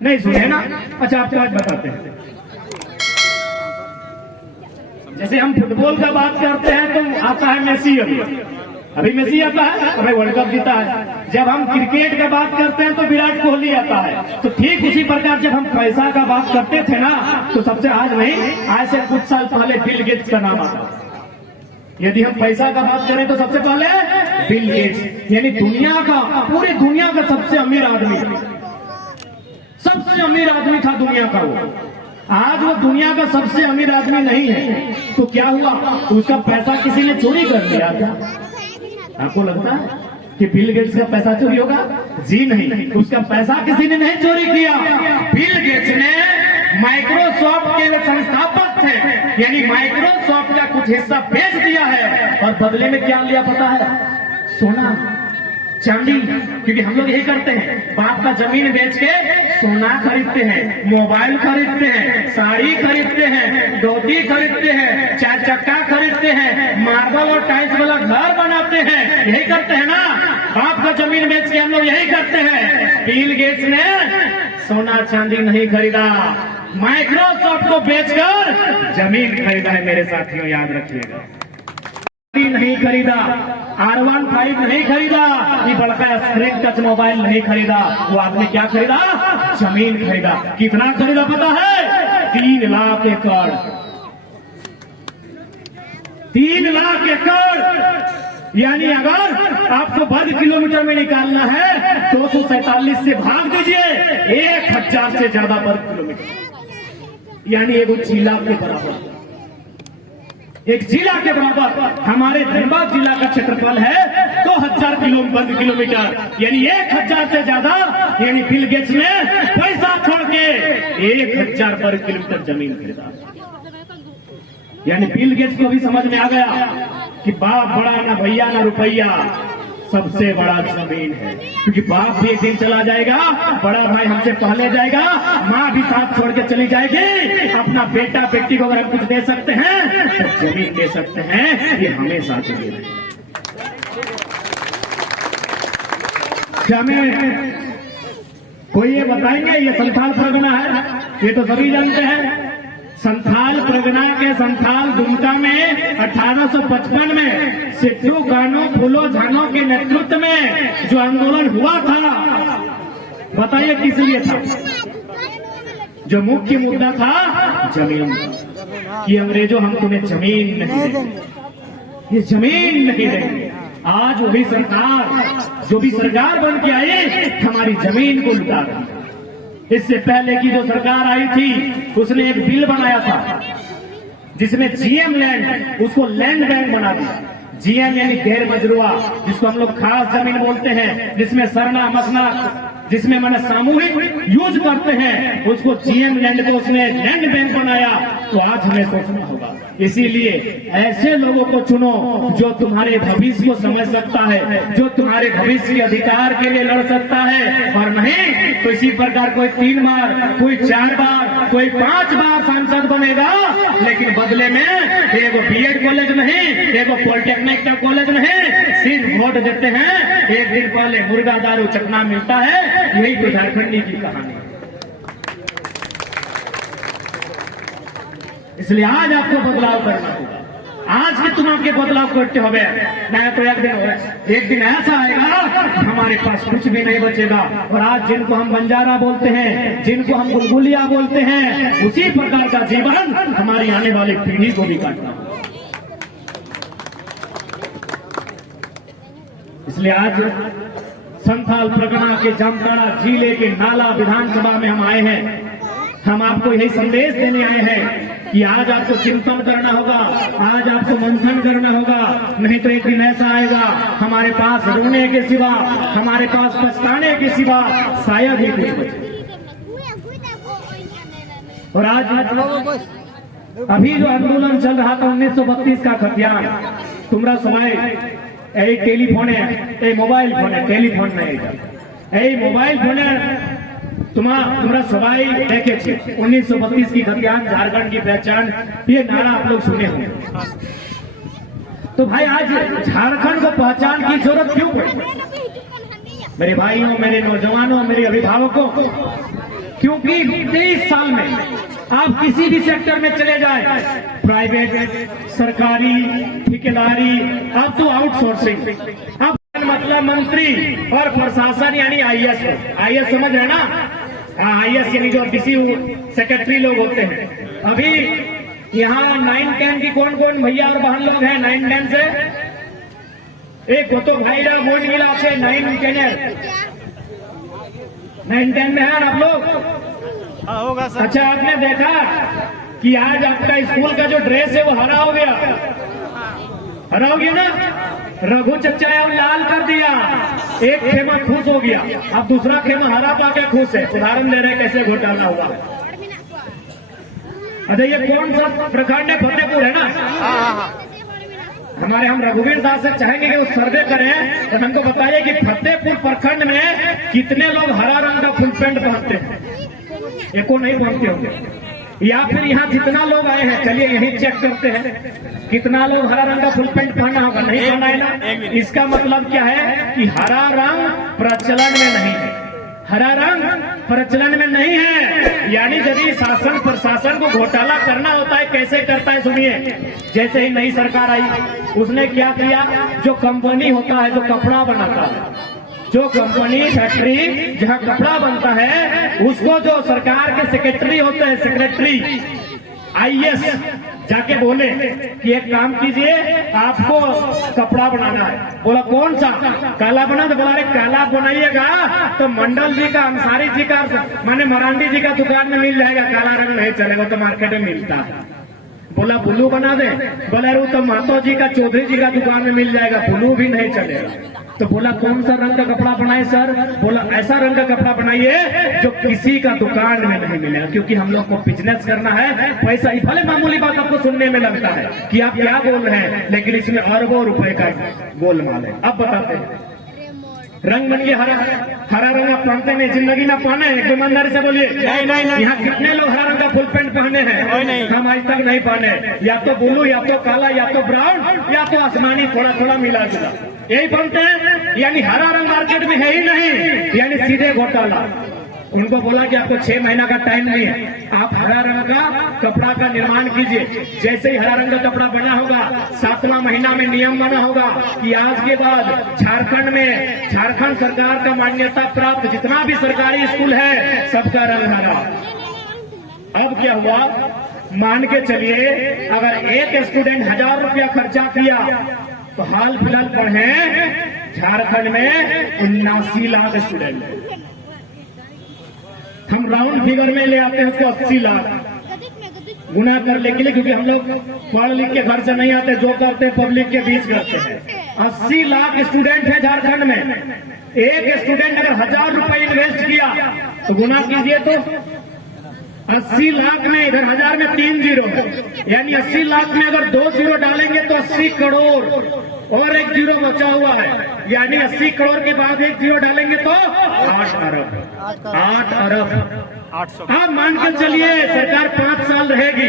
नहीं सुने ना? अच्छा आपको आज बताते हैं। जैसे हम फुटबॉल का बात करते हैं तो आता है मेसी। अभी मेसी आता है, अभी वर्ल्ड कप जीता है। जब हम क्रिकेट का बात करते हैं तो विराट कोहली आता है। तो ठीक उसी प्रकार जब हम पैसा का बात करते थे ना, तो सबसे आज नहीं, आज से कुछ साल पहले बिल गेट्स का नाम आता है। यदि हम पैसा का बात करें तो सबसे पहले बिल गेट्स, यानी दुनिया का, पूरी दुनिया का सबसे अमीर आदमी, सबसे अमीर आदमी था दुनिया का वो। आज वो दुनिया का सबसे अमीर आदमी नहीं है, तो क्या हुआ? उसका पैसा किसी ने चोरी कर लिया था। आपको लगता है कि बिल गेट्स का पैसा चोरी होगा? जी नहीं, उसका पैसा किसी ने नहीं चोरी किया। बिल गेट्स ने माइक्रोसॉफ्ट के संस्थापक थे, यानी माइक्रोसॉफ्ट का कुछ हिस्सा बेच दिया है और बदले में क्या लिया पता है? सोना, चांदी। क्योंकि हम लोग यही करते हैं, बाप का जमीन बेच के सोना खरीदते हैं, मोबाइल खरीदते हैं, साड़ी खरीदते हैं, धोती खरीदते हैं, 4 चक्का खरीदते हैं, मार्बल और टाइल्स वाला घर बनाते हैं। यही करते हैं ना? बाप का जमीन बेच के हम लोग यही करते हैं। बिल गेट्स ने सोना चांदी नहीं खरीदा, माइक्रोसॉफ्ट को बेचकर जमीन खरीदा है। मेरे साथियों याद रखिएगा, नहीं खरीदा, R15 नहीं खरीदा, ये बड़का स्क्रीन टच मोबाइल नहीं खरीदा। वो आदमी क्या खरीदा? जमीन खरीदा। कितना खरीदा पता है? 3 लाख एकड़। 3 लाख एकड़, यानी अगर आपको वर्ग किलोमीटर में निकालना है 247 से भाग दीजिए, 1000 से ज्यादा वर्ग किलोमीटर, यानी एक जिला के बराबर। एक जिला के बराबर हमारे धनबाद जिला का क्षेत्रफल है 2000 वर्ग किलोमीटर, यानी 1000 से ज्यादा। यानी बिल गेट्स ने पैसा छोड़ के 1000 वर्ग किलोमीटर जमीन खरीदा। यानी बिल गेट्स को भी समझ में आ गया कि बाप बड़ा ना भैया ना रुपया, सबसे बड़ा जमीन है। क्योंकि बाप भी एक दिन चला जाएगा, बड़ा भाई हमसे पहले जाएगा, माँ भी साथ छोड़ के चली जाएगी। अपना बेटा बेटी को अगर हम कुछ दे सकते हैं तो जमीन दे सकते हैं, ये हमेशा चाहिए। क्या में कोई ये बताएंगे ये संथाल परगना है? ये तो सभी जानते हैं। संथाल परगना के संथाल दुमका में 1855 में सिद्धू कान्हू फूलो झानो के नेतृत्व में जो आंदोलन हुआ था, बताइए किस लिए था? जो मुख्य मुद्दा था जमीन, कि अंग्रेजों हम तुम्हें जमीन नहीं देंगे, ये जमीन नहीं देंगे। आज वही सरकार, जो भी सरकार बन के आई, हमारी जमीन को लुटा दी। इससे पहले की जो सरकार आई थी उसने एक बिल बनाया था जिसमें जीएम लैंड, उसको लैंड बैंक बना दिया। जीएम यानी गैर मजरूआ, जिसको हम लोग खास जमीन बोलते हैं, जिसमें सरना मसना, जिसमें मैंने सामूहिक यूज करते हैं, उसको जीएम लैंड को उसने लैंड बैंक बनाया। तो आज हमें सोचना होगा। इसीलिए ऐसे लोगों को चुनो जो तुम्हारे भविष्य को समझ सकता है, जो तुम्हारे भविष्य के अधिकार के लिए लड़ सकता है। और नहीं तो इसी प्रकार कोई 3 बार, कोई 4 बार, कोई 5 बार सांसद बनेगा, लेकिन बदले में एगो बीएड कॉलेज नहीं, एगो पॉलिटेक्निक का कॉलेज नहीं, सिर्फ वोट देते हैं। एक दिन पहले मुर्गा दारू चखना मिलता है। यही तो झारखंडी की कहानी। इसलिए आज आपको बदलाव करना होगा। आज के तुम आपके बदलाव करते हो, नहीं तो एक दिन ऐसा आएगा हमारे पास कुछ भी नहीं बचेगा। और आज जिनको हम बंजारा बोलते हैं, जिनको हम बुलबुलिया बोलते हैं, उसी प्रकार का जीवन हमारी आने वाली पीढ़ी को भी काटना होगा। इसलिए आज संथाल परगना के जामताड़ा जिले के नाला विधानसभा में हम आए हैं। हम आपको यही संदेश देने आए हैं कि आज आपको चिंतन करना होगा, आज आपको मंथन करना होगा। नहीं तो एक दिन ऐसा आएगा हमारे पास रोने के सिवा, हमारे पास पछताने के सिवा शायद ही कुछ बचे। और आज अभी जो आंदोलन चल रहा था 1932 का खतियान, तुम्हारा समय এই টেলিফোনে, এই মোবাইল ফোনে, টেলিফোন নাই, এই মোবাইল ফোনে তোমরা সবাই দেখেছে 1932 की खतियान, झारखंड की पहचान, ये नारा आप लोग सुने होंगे। तो भाई आज झारखंड को पहचान की जरूरत क्यों पड़ी? मेरे भाइयों, मेरे नौजवानों, मेरे अभिभावकों, क्योंकि 23 साल में आप किसी भी सेक्टर में चले जाए, प्राइवेट, सरकारी, ठेकेदारी, अब तो आउटसोर्सिंग, अब मतलब मंत्री और प्रशासन यानी आईएएस है। आईएएस समझ रहे ना? आईएएस यानी जो किसी सेक्रेटरी लोग होते हैं। अभी यहाँ 9-10 की कौन कौन भैया और बहन लोग हैं 9-10 से? एक वो तो भाई बोर्ड मिला आपसे 9-10 में है आप लोग? होगा सर। अच्छा, आपने देखा कि आज आपका स्कूल का जो ड्रेस है वो हरा हो गया, हरा हो गया ना? रघु चचा अब लाल कर दिया, एक खेमा खुश हो गया, अब दूसरा खेमा हरा पाके खुश है। उदाहरण दे रहे हैं कैसे घोटाला हुआ। अच्छा, ये कौन सा प्रखंड है? फतेहपुर है ना? हमारे हम रघुवीर दास से चाहेंगे कि वो सर्वे करें तो हमको बताइए कि फतेहपुर प्रखंड में कितने लोग हरा रंग का फुल पैंट पहनते हैं? एको नहीं पहनते होंगे। या फिर यहाँ जितना लोग आए हैं, चलिए यही चेक करते हैं कितना लोग हरा रंग का फुल पैंट पहना होगा। नहीं पहना है ना? इसका मतलब क्या है कि हरा रंग प्रचलन में नहीं है, हरा रंग प्रचलन में नहीं है। यानी यदि शासन प्रशासन को घोटाला करना होता है, कैसे करता है सुनिए। जैसे ही नई सरकार आई, उसने क्या किया, जो कंपनी होता है, जो कपड़ा बनाता है, जो कंपनी फैक्ट्री जहां कपड़ा बनता है, उसको जो सरकार के सेक्रेटरी होते हैं, सेक्रेटरी आईएएस जाके बोले कि एक काम कीजिए, आपको कपड़ा बनाना है। बोला कौन सा? काला बना। तो बोला अरे काला बनाइएगा तो मंडल जी का, अंसारी जी का, माने मरांडी जी का दुकान में मिल जाएगा, काला रंग नहीं चलेगा, तो मार्केट में मिलता है। बोला ब्लू बना दे। बोला अरे वो तो मातो जी का, चौधरी जी का दुकान में मिल जाएगा, ब्लू भी नहीं चलेगा। तो बोला कौन सा रंग का कपड़ा बनाए सर? बोला ऐसा रंग का कपड़ा बनाइए जो किसी का दुकान में नहीं मिलेगा, क्योंकि हम लोग को बिजनेस करना है, पैसा ही। भले मामूली बात आपको सुनने में लगता है कि आप क्या बोल रहे हैं, लेकिन इसमें अरबों रुपए का गोलमाल है। अब बताते हैं, रंग बन गया हरा। हरा रंग आप पहनते नहीं, जिंदगी में पहने हैं? ईमानदारी से बोलिए। नहीं। यहाँ कितने लोग हरा रंग का फुल पैंट पहने हैं? हम आज तक नहीं पहने। या तो ब्लू, या तो काला, या तो ब्राउन, या तो आसमानी, थोड़ा थोड़ा मिला जुला यही पहनते हैं। यानी हरा रंग मार्केट में है ही नहीं, यानी सीधे घोटाला। उनको बोला कि आपको 6 महीना का टाइम नहीं है, आप हरा रंग का कपड़ा का निर्माण कीजिए। जैसे ही हरा रंग का कपड़ा बना होगा, 7वां महीना में नियम बना होगा कि आज के बाद झारखंड में, झारखंड सरकार का मान्यता प्राप्त जितना भी सरकारी स्कूल है, सबका रंग हरा। अब क्या हुआ, मान के चलिए अगर एक स्टूडेंट 1000 रुपया खर्चा किया, तो हाल फिलहाल पढ़े झारखंड में 79 लाख स्टूडेंट है। हम राउंड फिगर में ले आते हैं उसको 80 लाख गुना कर ले के लिए, क्योंकि हम लोग पढ़ लिख के घर से नहीं आते, जो करते पब्लिक के बीच करते हैं। 80 लाख स्टूडेंट है झारखंड में। एक स्टूडेंट अगर 1000 रुपए इन्वेस्ट किया तो गुना कीजिए, तो 80 लाख में इधर 1000 में 3 जीरो है, यानी 80 लाख में अगर 2 जीरो डालेंगे तो 80 करोड़ और 1 जीरो बचा हुआ है, यानी 80 करोड़ के बाद 1 जीरो डालेंगे तो 8 अरब। 8 अरब। आप मान के चलिए सरकार 5 साल रहेगी,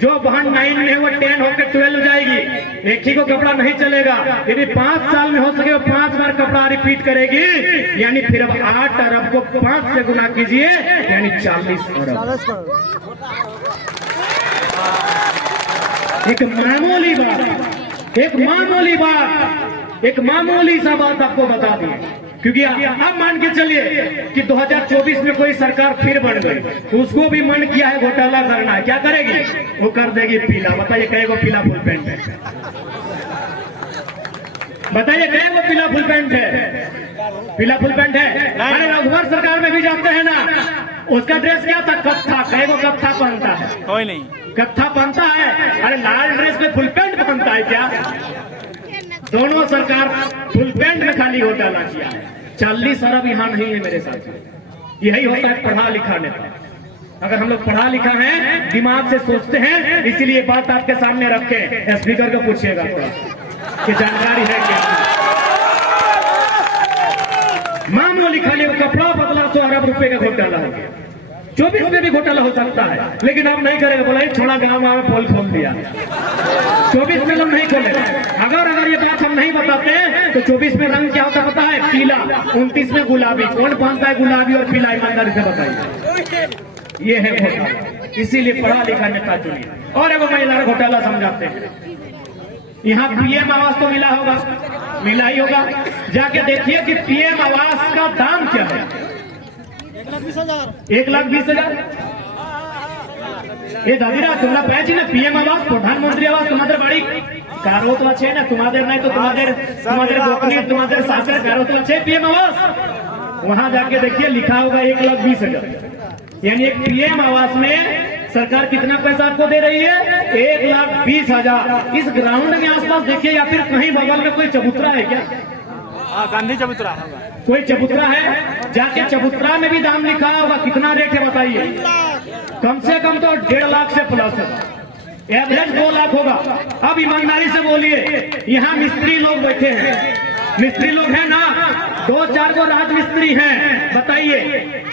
जो बहन 9 में है वो 10 होकर 12 जाएगी, एक ही को कपड़ा नहीं चलेगा। यदि 5 साल में हो सके वो 5 बार कपड़ा रिपीट करेगी, यानी फिर अब 8 अरब को 5 से गुना कीजिए, यानी 40 अरब। एक मामूली बात, एक मामूली बात, एक मामूली सा बात आपको बता दी, क्योंकि अब मान के चलिए कि 2024 में कोई सरकार फिर बन गई, तो उसको भी मन किया है घोटाला करना है, क्या करेगी? वो कर देगी पीला। बताइए कई पीला फुल पैंट है? बताइए कई पीला फुल पैंट है? पीला फुल पैंट है? अरे रघुवर सरकार में भी जाते हैं ना, उसका ड्रेस क्या था? कत्था। कई कत्था पहनता है? कोई नहीं कत्था पहनता है। अरे लाल ड्रेस में फुल पैंट पहनता है क्या? दोनों सरकार फुल पैंट में खाली घोटाला किया है। 40 अरब यहाँ नहीं है मेरे साथ। यही होता है पढ़ा लिखा नेता। अगर हम लोग पढ़ा लिखा है, दिमाग से सोचते हैं, इसीलिए बात आपके सामने रखे, स्पीकर को पूछिएगा कि जानकारी है क्या। मामूली खाली कपड़ा बदला 100 अरब रुपए का घोटाला हो गया। 24 में भी घोटाला हो सकता है, लेकिन अब नहीं करेगा। बोला छोड़ा गाँव में पोल खोल दिया। 24 में रंग नहीं खोले। अगर ये बात हम नहीं बताते तो 24 में रंग क्या होता पता है? पीला। 29 में गुलाबी। कौन पहनता है गुलाबी और पीला? ईमानदारी से बताइए। ये है घोटाला। इसीलिए पढ़ा लिखा नेता चुनिए। और एगो महिला घोटाला समझाते हैं। यहाँ पीएम आवास तो मिला होगा, मिला ही होगा। जाके देखिए कि पीएम आवास का दाम क्या है। 1,20,000। ये दादीरा तुम्हारा पैच ना पीएम आवास प्रधानमंत्री आवास तुम्हारे बड़ी कारो तो अच्छे ना तुम्हारे नहीं तो तुम्हारे गोपनीय तुम्हारे सासरे कारो तो अच्छे पीएम आवास। वहां जाके देखिए लिखा होगा 1,20,000। यानी एक पीएम आवास में सरकार कितना पैसा आपको दे रही है? 1,20,000। इस ग्राउंड के आसपास देखिए या फिर कहीं बगल में कोई चबूतरा है क्या? गांधी चबूतरा। कोई चबूतरा है? जाके चबूतरा में भी दाम लिखा होगा। कितना रेट है बताइए? कम से कम तो 1.5 लाख से प्लस है। एवरेज 2 लाख होगा। अब ईमानदारी से बोलिए, यहाँ मिस्त्री लोग बैठे हैं, मिस्त्री लोग हैं ना, 2-4 को राजमिस्त्री हैं। बताइए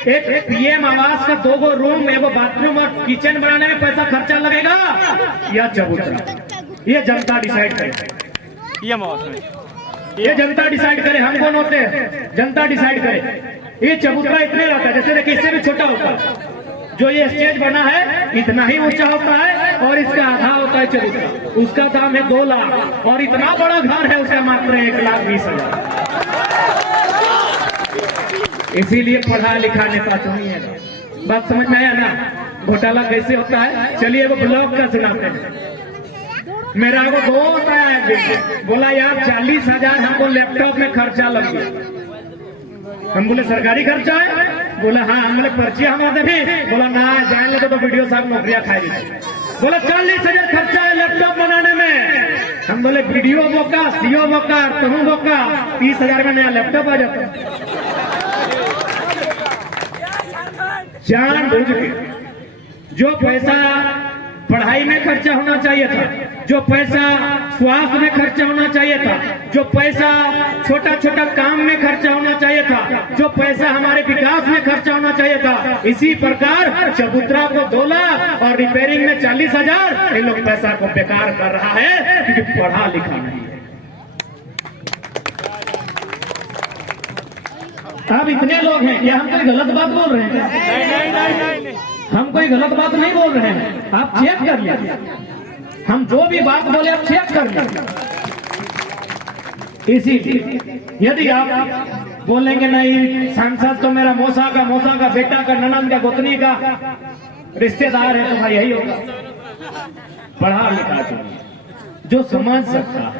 एक पीएम आवास का 2 रूम, 1 बाथरूम और किचन बनाने में पैसा खर्चा लगेगा या चबूतरा? ये जनता डिसाइड करे। पीएम आवास में ये जनता डिसाइड करे। हम कौन होते हैं? जनता डिसाइड करे। ये चबूतरा इतने रहता है, जैसे देखिए इससे भी छोटा होता है। जो ये स्टेज बना है इतना ही ऊंचा होता है और इसका आधा होता है चबूतरा। उसका दाम है 2 लाख और इतना बड़ा घर है उसका मात्र 1,20,000। इसीलिए पढ़ा लिखा नेता चुनिए। बात समझ में आया ना? घोटाला कैसे होता है? चलिए एगो ब्लॉग का सुनाते हैं। मेरा एगो दोस्त आया, बोला यार 40,000 हमको लैपटॉप में खर्चा लग गया। हम बोले सरकारी खर्चा है? बोला हाँ। हम बोले पर्ची हम आते भी? बोला ना, जान लगे तो वीडियो साहब नौकरियां खाएगी। बोला 40,000 खर्चा है लैपटॉप बनाने में। हम बोले वीडियो मौका, सीओ मौका, तुम मौका, 30,000 में नया लैपटॉप आ जाता। जान बुझ के जो पैसा पढ़ाई में खर्चा होना चाहिए था, जो पैसा स्वास्थ्य में खर्चा होना चाहिए था, जो पैसा छोटा छोटा काम में खर्चा होना चाहिए था, जो पैसा हमारे विकास में खर्चा होना चाहिए था, इसी प्रकार चबूतरा को 2 लाख और रिपेयरिंग में 40,000 ये लोग पैसा को बेकार कर रहा है क्योंकि पढ़ा लिखा नहीं है। अब इतने लोग हैं, क्या हम कोई गलत बात बोल रहे हैं? नहीं। हम कोई गलत बात नहीं बोल रहे हैं। आप चेक कर लीजिए, हम जो भी बात बोले आप चेक कर लीजिए। इसीलिए यदि आप बोलेंगे नहीं सांसद तो मेरा मौसा का बेटा का, ननद का, गोतनी का रिश्तेदार है, तो भाई यही होगा। पढ़ा लिखा चाहिए, जो समझ सकता है,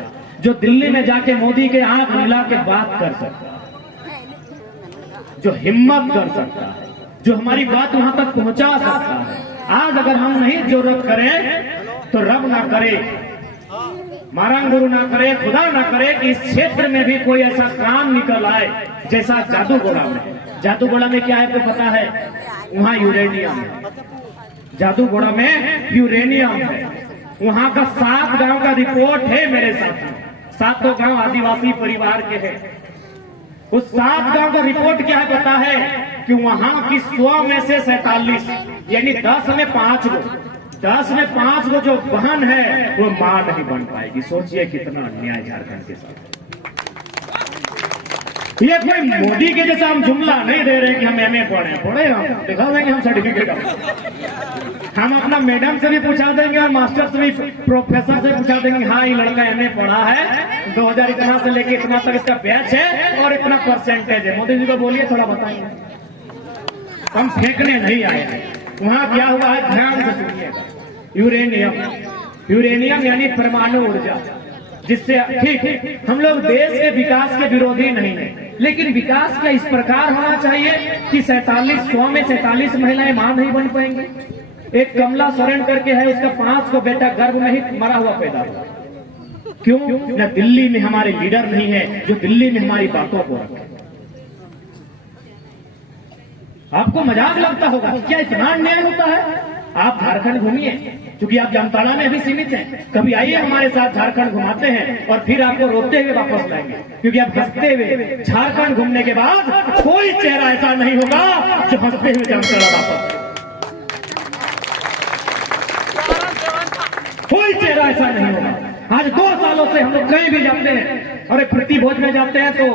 जो दिल्ली में जाके मोदी के आंख मिला के बात कर सकता है, जो हिम्मत कर सकता है, जो हमारी बात वहां तक पहुंचा सकता है। आज अगर हम नहीं जरूरत करें तो रब ना करे, महाराज गुरु ना करे, खुदा ना करे कि इस क्षेत्र में भी कोई ऐसा काम निकल आए जैसा जादूगोड़ा में। जादूगोड़ा में क्या है तो पता है? वहां यूरेनियम है। जादूगोड़ा में यूरेनियम है। वहां का 7 गांव का रिपोर्ट है मेरे साथ। 7 गांव आदिवासी परिवार के हैं। उस 7 गांव का रिपोर्ट क्या है पता है? कि वहां की 100 में से 47 यानी 10 में 5 गो जो बहन है वो मां नहीं बन पाएगी। सोचिए कितना अन्याय झारखंड के साथ। ये कोई मोदी के जैसा हम जुमला नहीं दे रहे कि हम एमए पढ़े हम दिखा देंगे हम सर्टिफिकेट। हम अपना मैडम से भी पूछा देंगे और मास्टर से भी, प्रोफेसर से पूछा देंगे हाँ ये लड़का एमए पढ़ा है, 2000 इतना से लेके इतना तक इसका बैच है और इतना परसेंटेज है। मोदी जी को बोलिए थोड़ा बताइए। हम फेंकने नहीं आए हैं। वहां क्या हुआ है ध्यान से सुनिएगा। यूरेनियम यानी परमाणु ऊर्जा, जिससे ठीक हम लोग देश के विकास के विरोधी नहीं है, लेकिन विकास का इस प्रकार होना चाहिए कि 100 में 47 महिलाएं मां नहीं बन पाएंगे। एक कमला सोरेन करके है, उसका 5 को बेटा गर्भ में ही मरा हुआ पैदा हुआ। क्यों? न दिल्ली में हमारे लीडर नहीं है जो दिल्ली में हमारी बातों को रखे। आपको मजाक लगता होगा क्या इतना अन्याय होता है? आप झारखंड घूमिए, क्योंकि आप जामताड़ा में भी सीमित हैं। कभी आइए हमारे साथ, झारखंड घुमाते हैं और फिर आपको रोते हुए वापस लाएंगे, क्योंकि आप हंसते हुए झारखंड घूमने के बाद कोई चेहरा ऐसा नहीं होगा जो हंसते हुए जामताड़ा वापस, कोई चेहरा ऐसा नहीं होगा। आज 2 सालों से हम लोग कहीं भी जाते हैं और प्रीति भोज में जाते हैं तो